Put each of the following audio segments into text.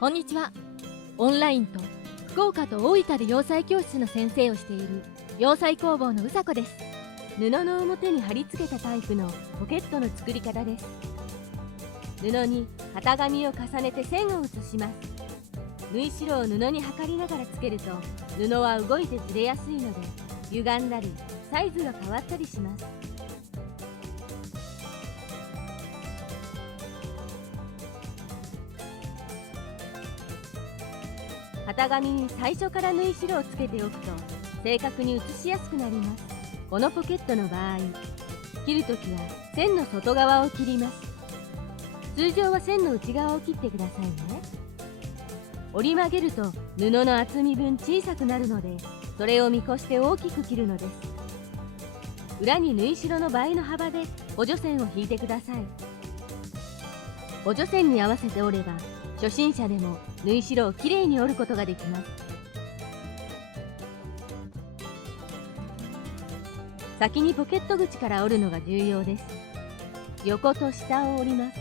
こんにちは。オンラインと福岡と大分で洋裁教室の先生をしている洋裁工房のうさこです。布の表に貼り付けたタイプのポケットの作り方です。布に型紙を重ねて線を写します。縫い代を布に測りながらつけると布は動いてずれやすいので歪んだりサイズが変わったりします。型紙に最初から縫い代をつけておくと正確に写しやすくなります。このポケットの場合、切るときは線の外側を切ります。通常は線の内側を切ってくださいね。折り曲げると布の厚み分小さくなるので、それを見越して大きく切るのです。裏に縫い代の倍の幅で補助線を引いてください。補助線に合わせて折れば初心者でも縫い代をきれいに折ることができます。先にポケット口から折るのが重要です。横と下を折ります。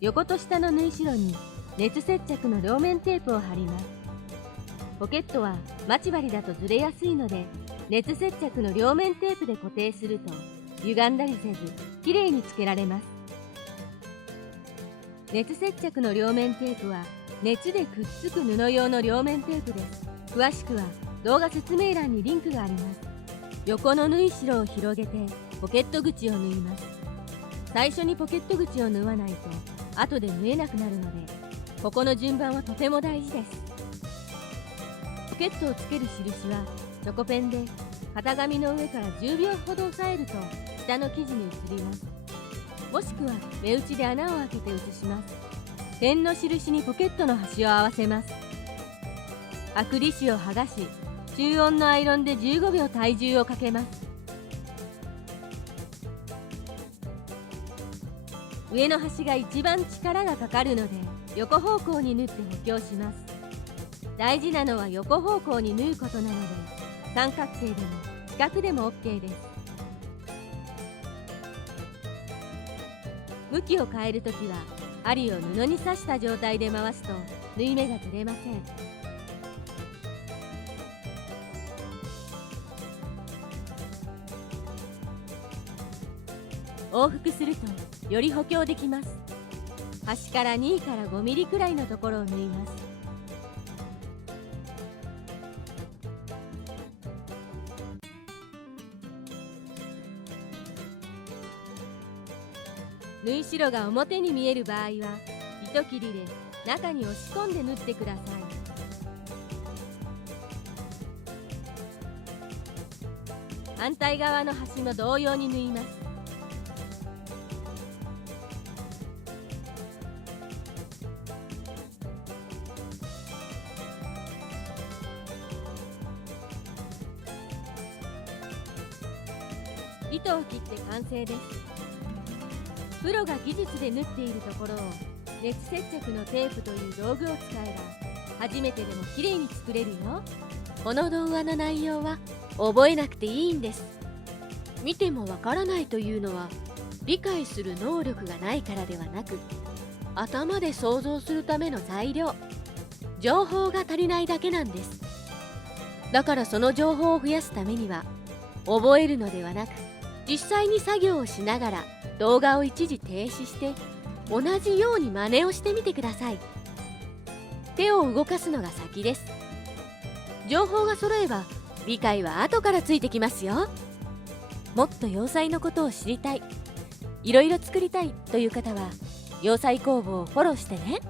横と下の縫い代に熱接着の両面テープを貼ります。ポケットは待ち針だとずれやすいので、熱接着の両面テープで固定すると歪んだりせずきれいにつけられます。熱接着の両面テープは熱でくっつく布用の両面テープです。詳しくは動画説明欄にリンクがあります。横の縫い代を広げてポケット口を縫います。最初にポケット口を縫わないと後で縫えなくなるので、ここの順番はとても大事です。ポケットをつける印はチョコペンで型紙の上から10秒ほど押さえると下の生地に移ります。もしくは目打ちで穴を開けて写します。点の印にポケットの端を合わせます。アクリ紙を剥がし、中温のアイロンで15秒体重をかけます。上の端が一番力がかかるので横方向に縫って補強します。大事なのは横方向に縫うことなので、三角形でも四角でも OK です。向きを変えるときは針を布に刺した状態で回すと縫い目がずれません。往復するとより補強できます。端から2から5ミリくらいのところを縫います。縫い代が表に見える場合は糸切りで中に押し込んで縫ってください。反対側の端も同様に縫います。糸を切って完成です。プロが技術で縫っているところを熱接着のテープという道具を使えば初めてでも綺麗に作れるよ。この動画の内容は覚えなくていいんです。見てもわからないというのは理解する能力がないからではなく、頭で想像するための材料、情報が足りないだけなんです。だからその情報を増やすためには覚えるのではなく、実際に作業をしながら動画を一時停止して同じように真似をしてみてください。手を動かすのが先です。情報が揃えば理解は後からついてきますよ。もっと洋裁のことを知りたい、いろいろ作りたいという方は洋裁工房をフォローしてね。